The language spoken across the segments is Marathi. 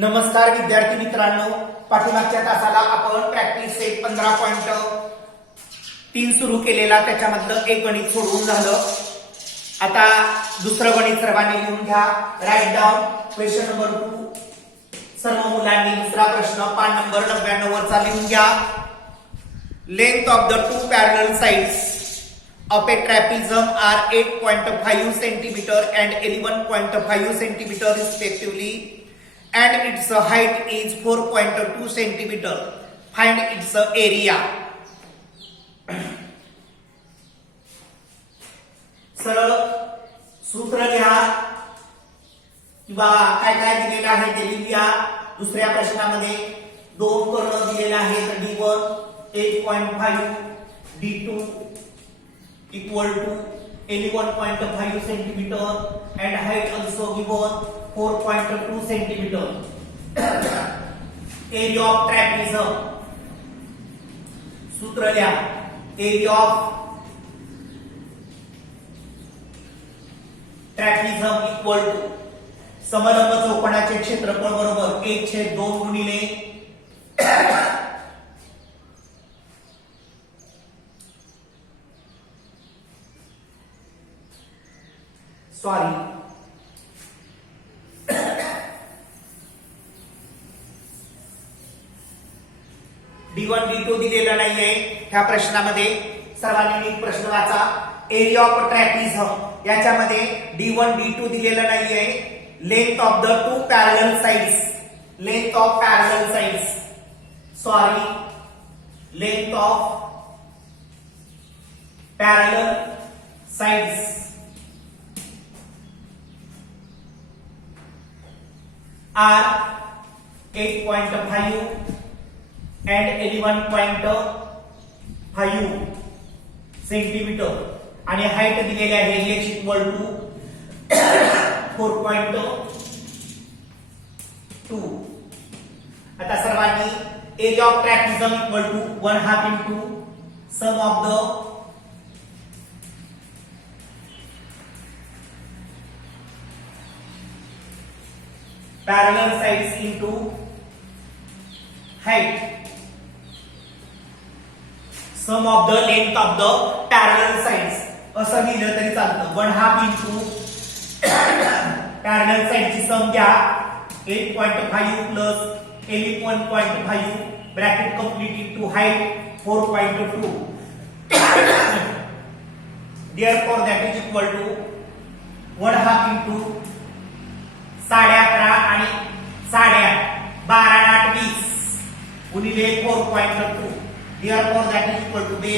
नमस्कार विद्यार्थी मित्रांनो, पाठीमागच्या तासाला आपण प्रॅक्टिस सेट 15.3 सुरू केलेला, त्याच्यामधलं एक गणित सोडवून झालं. आता दुसरं गणित सर्वांनी लिहून घ्या. Write down question number 2. सर्व मुलांनी दुसरा प्रश्न पान नंबर 99 वरचा लिहून घ्या. Length of the two parallel sides of a trapezium are 8.5 cm and 11.5 cm respectively, and its height is 4.2 cm. Find its area. सरळ सूत्र लिहा किंवा काय काय दिलेलं आहे ते लिहा. दुसऱ्या प्रश्नामध्ये दोन कर्ण दिलेले आहेत. d1 8.5, d2 equal to 11.5 centimeter and height also given 4.2 centimeter. Area of trapezium. सूत्र लिहा. Area of trapezium equal to समलंब चौकोनाचे क्षेत्रफळ बरोबर 1/2 गुणिले d1 d2 दिलेला नाहीये ह्या प्रश्नामध्ये. सर्वांनी नीट प्रश्न वाचा. एरिया ऑफ ट्रॅपिझम याच्यामध्ये d1 d2 दिलेला नाहीये. Length of the two parallel sides, length of parallel sides, length of parallel sides are 8.5 and 11.5 centimetre आणि हाईट दिलेली आहे h इक्वल टू 4.2. आता सर्वांनी area of trapezium equal to 1/2 into sum of the parallel sides into height, sum of the length of the parallel sides असं लिहिलं तरी चालतं. 1/2 इंटू पॅरलल साइडची सम घ्या. 8.5 plus 11.5 bracket complete into height 4.2. therefore that is equal to 1/2 into 11.5 आणि 8.5 12 गुणिले 4.2. therefore that is equal to 2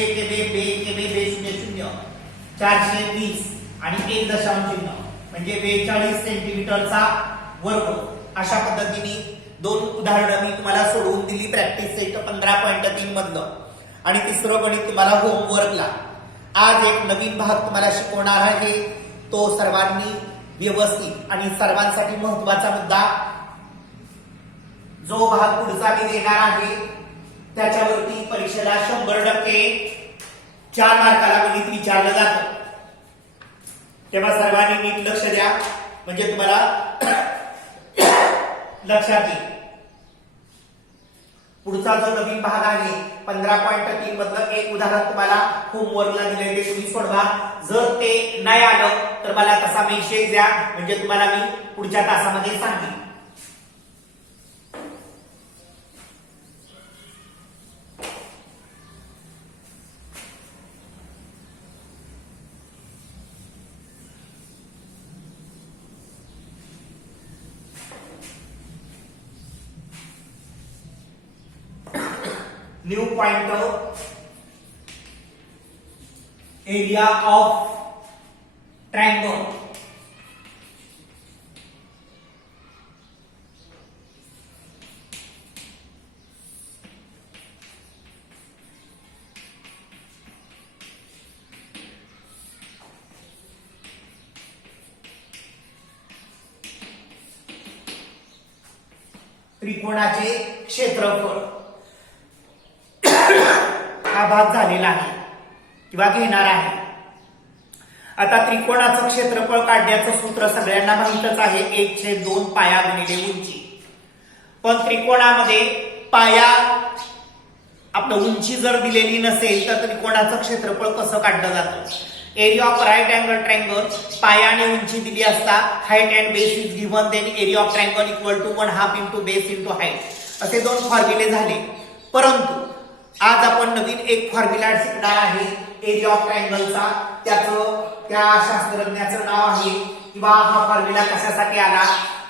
420 आणि 1.0 म्हणजे 42 सेंटीमीटरचा वर्ग. अशा पद्धतीने दोन उदाहरणं मी तुम्हाला सोडवून दिली प्रॅक्टिस सेट 15.3 मधलं. आणि तिसरं गणित तुम्हाला होमवर्कला. आज एक नवीन भाग तुम्हाला शिकवणार आहे. तो सर्वांनी व्यवस्थित आणि सर्वांसाठी महत्वाचा मुद्दा, जो भाग पुढचा मी देणार आहे त्याच्यावरती परीक्षेला 100% 4 मार्काला गणित विचारलं जातं. तेव्हा सर्वांनी नीट लक्ष द्या म्हणजे तुम्हाला लक्षात येईल. पुढचा जो नवीन भाग आहे 15.3 मधलं एक उदाहरण तुम्हाला होमवर्कला दिलंय, ते तुम्ही सोडवा. जर ते नाही आलं तर मला तसा मेसेज द्या म्हणजे तुम्हाला मी पुढच्या तासामध्ये सांगेन. New pointer area of triangle. त्रिकोणाचे क्षेत्रफळ हा भाग झालेला आहे किंवा घेणार आहे. आता त्रिकोणाचं क्षेत्रफळ काढण्याचं सूत्र सगळ्यांना माहीतच आहे, 1/2 पाया गुणिले उंची. पण त्रिकोणामध्ये पाया आपलं उंची जर दिलेली नसेल तर त्रिकोणाचं क्षेत्रफळ कसं काढलं जातं? Area of right angle triangle, पाया आणि उंची दिली असता height and base is given, then area of triangle equal to 1/2 into base into height, असे दोन फॉर्म्युले झाले. परंतु आज आपण नवीन एक फॉर्म्युला शिकणार आहे एरिया ऑफ ट्रायंगलचा. त्या शास्त्रज्ञाचं नाव आहे किंवा हा फॉर्म्युला कशासाठी आला?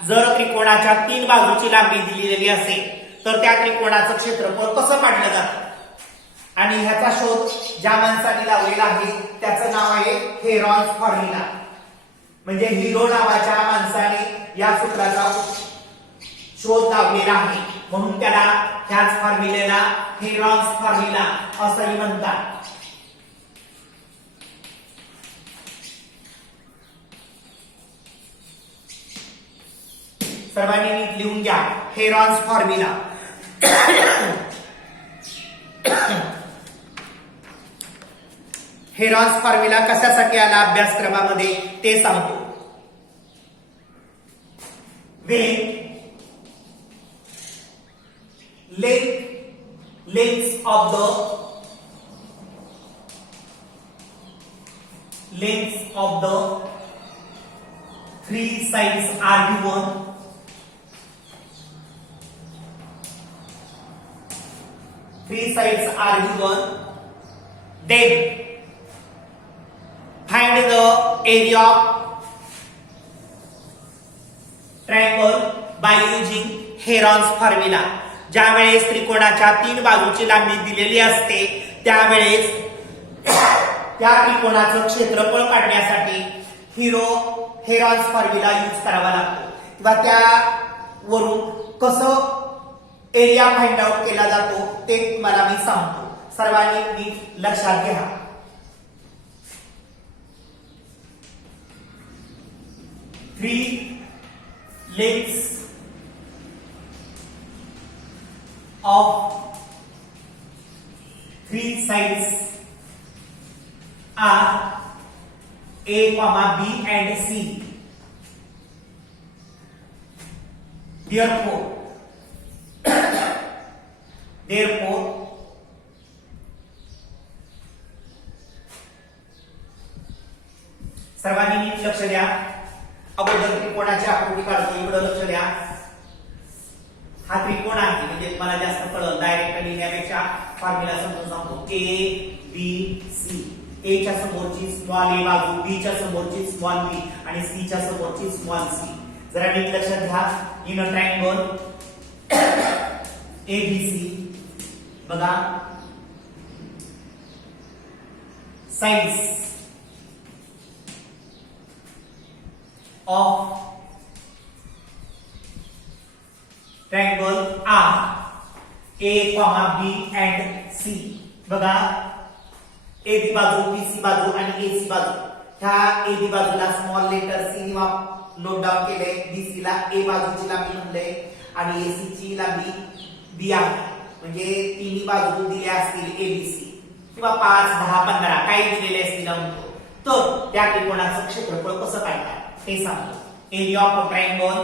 जर त्रिकोणाच्या 3 बाजूची लांबी दिलेली असेल तर त्या त्रिकोणाचं क्षेत्रफळ कसं काढलं जातं, आणि ह्याचा शोध ज्या माणसाने लावलेला आहे त्याचं नाव आहे हेरॉन्स फॉर्म्युला. म्हणजे हिरो नावाच्या माणसाने या सूत्राचा शोध लावलेला आहे, म्हणून त्याला ह्याच फॉर्म्युलेला हेरॉन्स फॉर्म्युला असंही म्हणतात. सर्वांनी नीट लिहून घ्या हेरॉन्स फॉर्म्युला. हेरॉन्स फॉर्म्युला कशासाठी आला अभ्यासक्रमामध्ये ते सांगतो. when lengths of the 3 sides are given, then find the area of triangle by using Heron's formula. ज्या वेळेस त्रिकोणाच्या 3 बाजूची लांबी दिलेली असते त्यावेळेस त्या त्रिकोणाचं क्षेत्रफळ काढण्यासाठी हेरॉन्स फॉर्म्युला यूज करावा लागतो, किंवा त्यावरून कसं एरिया फाइंड आउट केला जातो ते तुम्हाला मी सांगतो. सर्वांनी नीट लक्षात घ्या. Three legs of 3 sides are A, B and C. Therefore सर्वांनी नीट लक्ष द्या. अगोदर त्रिकोणाची आकृती काढतो, इकडे लक्ष द्या. हा त्रिकोण आहे, म्हणजे तुम्हाला जास्त कळलं डायरेक्ट लिहिण्यापेक्षा फॉर्म्युला समजून सांगतो. ए बी सी. ए च्या समोरची स्मॉल ए बाजू, बी च्या समोरची स्मॉल बी आणि सी च्या समोरची स्मॉल सी. जरा नीट लक्षात घ्या. In a triangle A B C बघा, sides of triangle are A, B and C. बघा ए बी बाजू, बी सी बाजू आणि ए सी बाजू. ह्या ए बी बाजूला स्मॉल लेटर सी ने नोट डाऊन केले, बी सी ला ए बाजूची लांबी म्हणले आणि ए सी ची लांबी बी आहे. म्हणजे तिन्ही बाजू दिल्या असतील ए बी सी किंवा 5, 10, 15 काही दिलेले असतील म्हणतो. तर त्या त्रिकोणाचं क्षेत्रफळ कसं काढतात ते सांगतो. Area of triangle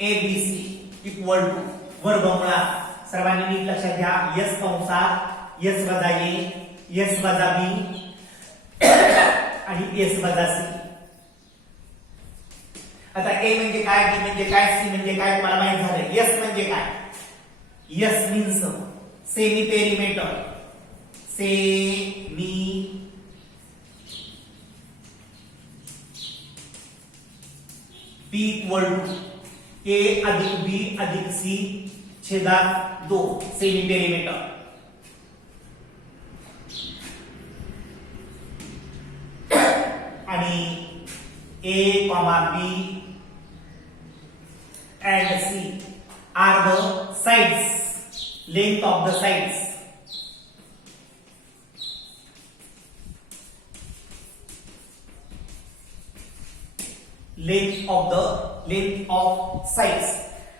A B C equal to वर्गमुळा. सर्वांनी नीट लक्षात घ्या. यस कंसात यस वजा ए, यस वजा बी आणि यस वजा सी. आता ए म्हणजे काय, बी म्हणजे काय, सी म्हणजे काय तुम्हाला माहित झालं. यस म्हणजे काय? S means semi perimeter. B equal to A अधिक बी अधिक सी छेदात 2 सेमी पेरिमीटर. आणि ए, बी and C are the sides, length of the sides. Length of sides.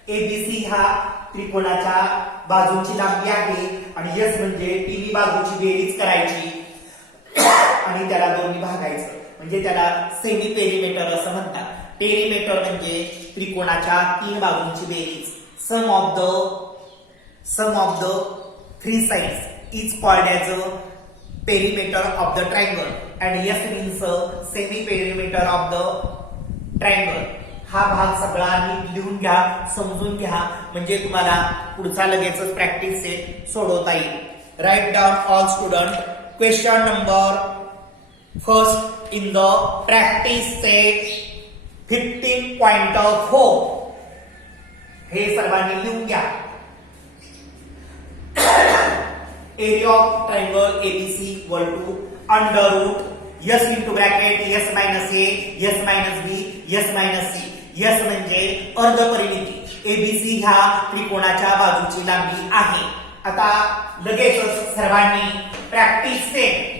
ABC हा त्रिकोणाच्या बाजूची लांबी आहे आणि S म्हणजे तिन्ही बाजूची बेरीज करायची आणि त्याला दोन्ही भागायचं, म्हणजे त्याला सेमी पेरिमीटर असं म्हणतात. पेरिमीटर म्हणजे त्रिकोणाच्या 3 बाजूंची बेरीज sum of the three sides is called as a perimeter of the triangle and S means semi perimeter of the triangle. हा भाग सगळा नीट लिहून घ्या, समजून घ्या, म्हणजे तुम्हाला पुढचा लगेचच प्रॅक्टिस सेट सोडवता येईल. Write down all student question number first in the practice set 15.4 हे सर्वांनी लिहून घ्या. Area of triangle ABC equal to under root S into bracket S minus A S minus B S minus C. S म्हणजे अर्धपरिमिती, ABC ह्या त्रिकोणाच्या बाजूची लांबी आहे. आता लगेचच सर्वांनी practice set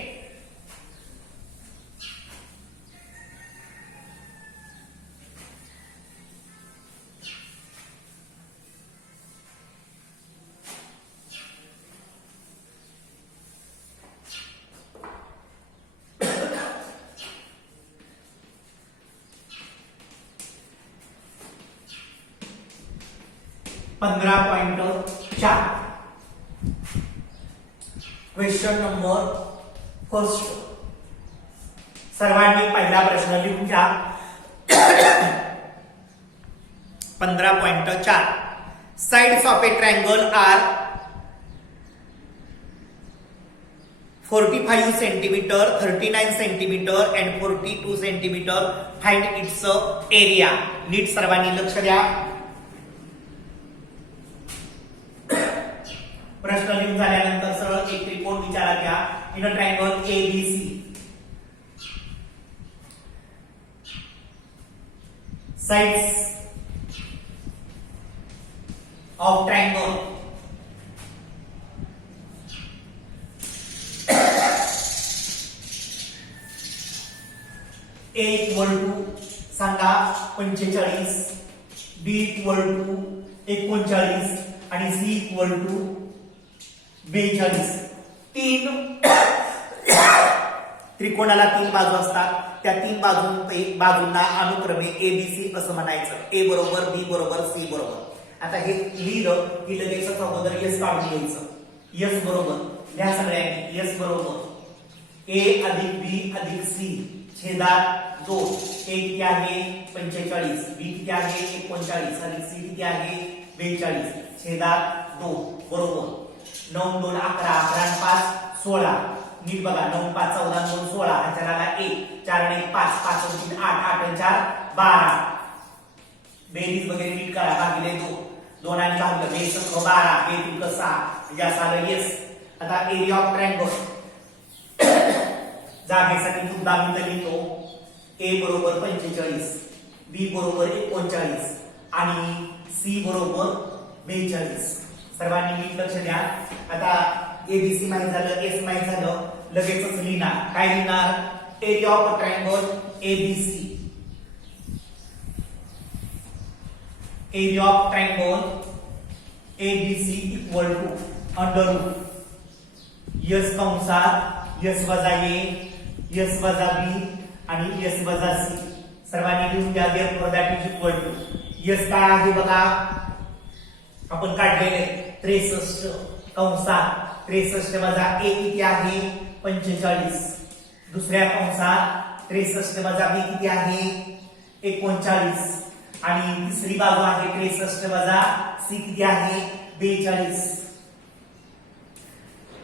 15.4 question number first. सर्वांनी पहिला प्रश्न लिहून घ्या. 15.4 sides of a triangle are 45 centimetre 39 centimetre and 42 centimetre. Find its area. नीट सर्वांनी लक्ष द्या. प्रश्न लिहून झाल्यानंतर सरळ एक त्रिकोण विचारात घ्या. In a triangle ABC sides of triangle A equal to सांगा 45, B इक्वल टू 39 आणि C इक्वल टू 42. तीन त्रिकोणाला तीन बाजू असतात. त्या तीन बाजूंना अनुक्रमे ABC असं म्हणायचं. A बरोबर B बरोबर C बरोबर. आता हे लिहिलं की लगेचच अगोदर S काढून घ्यायचं. S बरोबर ह्या सगळ्यांनी S बरोबर A अधिक B अधिक C छेदात 2. A किती आहे 45, B किती आहे 39 अधिक C किती आहे 42 छेदात 2 बरोबर. 9 2 11 11 5 16. नीट बघा 9 5 14 2 16 ह्याच्याला 1 4 1 5 5 3 8 8 4 12. बेरीज वगैरे नीट करा. भागिले 2 2 आणि भागिले 2 12 1 3 6 म्हणजे असं आलं येस. आता एरिया ऑफ ट्रायंगल जागेसाठी मुद्दा मी लिहितो. A बरोबर 45, B बरोबर 39 आणि C बरोबर 42. सर्वांनी नीट लक्ष द्या. आता ABC माहित झालं, S माहित झालं, लगेचच लिहिणार. काय लिहिणार? Area of triangle ABC. Area of triangle ABC equal to under root S कंसात S वजा A S वजा B आणि S वजा C. सर्वांनी लिहून घ्या. Therefore that is equal to S काय आहे बघा आपण काढलेले 63 कंसात 63 वजा A किती आहे 45. दुसऱ्या कंसात 63 वजा B किती आहे 39 आणि तिसरी बाजू आहे 63 वजा C किती आहे 42.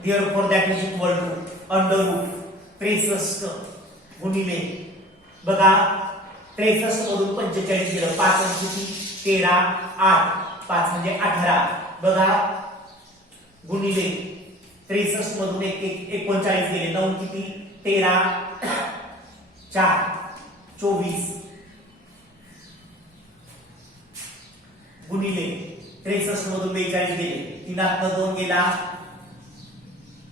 Therefore that is equal to under root 63 गुणिले बघा 63 मधून 45 गेलं 5 आणि किती 13 8 5 म्हणजे 18 बघा गुणिले 63 मधून 39 गेले 9 किती 13 4 24 गुणिले 63 मधून 42 गेले 3 2 गेला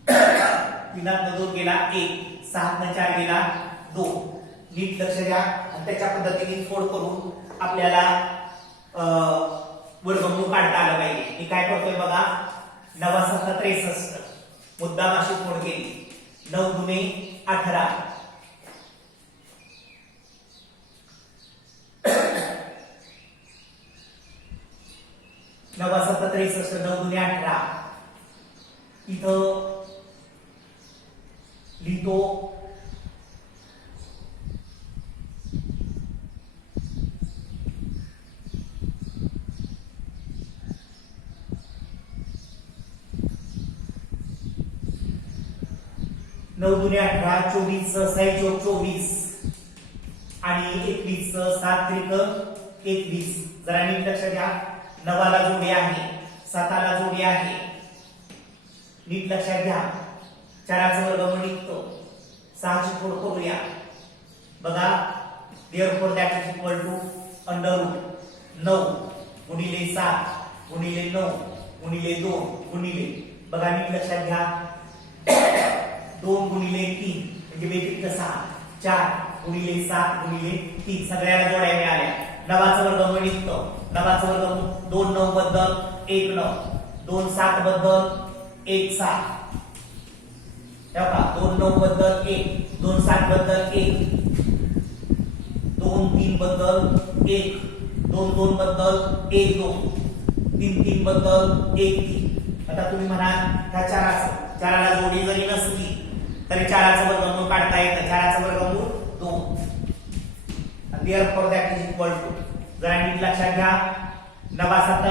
3 2 गेला 1 6 4 गेला 2. नीट लक्ष द्या आणि त्याच्या पद्धतीने फोड करून आपल्याला वर्गमूळ काढता आलं पाहिजे. मी काय करतोय बघा 9 7 63 मुद्दाम अशी फोड केली 9 दुने 18 9 9 7 63 9 2 18 इथं लिहितो 9 2 18 24 6 24 आणि 21 7 त्रिक 21 जरा नीट लक्ष द्या 9 ला जोडी आहे 7 ला जोडी आहे नीट लक्षात घ्या 4चा वर्गमूळ निघतो 6 ची फोड करूया बघा therefore that is equal to under root 9 गुणिले 7 गुणिले 9 गुणिले 2 गुणिले बघा नीट लक्षात घ्या 2 गुणिले 3 म्हणजे बेसिक 6 4 गुणिले 7 गुणिले 3 सगळ्याला जोड्या मिळाल्या 9चा वर्गमूळ निघतो 9चा वर्गमूळ 2 9 बद्दल 1 9 2 7 बद्दल 1 7 बघा 2 9 बद्दल 1 2 7 बद्दल 1 2 3 बद्दल 1 2 2 बद्दल 1 2 3 3 बद्दल 1 3 आता तुम्ही म्हणा ह्या चाराला जोडी जरी नसली तरी 4चा वर्गमूळ काढता येतं 4चा वर्गमूळ 2 therefore that is equal to जरा नीट लक्षात घ्या 9 7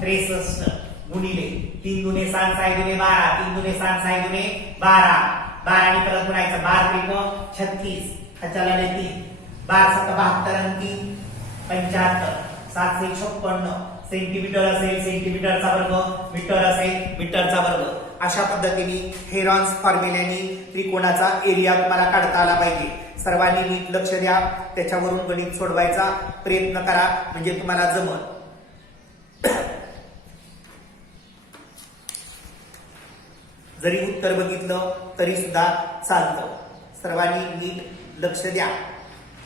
63 गुणिले 3 दुने 7 6 दुने 12 3 दुने 7 6 दुने 12 12 आणि परत गुणायचं 12 36 ह्याच्याला 3 12 7 72 आणि 3 75 756 सेंटीमीटर असेल सेंटीमीटरचा वर्ग मीटर असेल मीटरचा वर्ग अशा पद्धतीने हेरॉन्स फॉर्म्युल्याने त्रिकोणाचा एरिया तुम्हाला काढता आला पाहिजे सर्वांनी नीट लक्ष द्या त्याच्यावरून गणित सोडवायचा प्रयत्न करा म्हणजे तुम्हाला जमल जरी उत्तर बघितलं तरी सुद्धा चालतं सर्वांनी नीट लक्ष द्या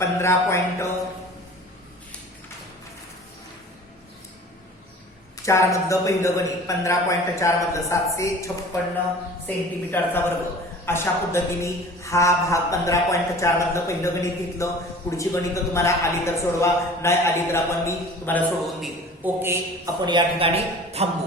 15.4 मधलं पहिलं गणित 15.4 मधलं 756 सेंटीमीटरचा वर्ग अशा पद्धतीने हा भाग 15.4 मधलं पहिलं गणित घेतलं पुढची गणित तुम्हाला आली तर सोडवा नाही आली तर आपण मी तुम्हाला सोडवून देईन ओके आपण या ठिकाणी थांबू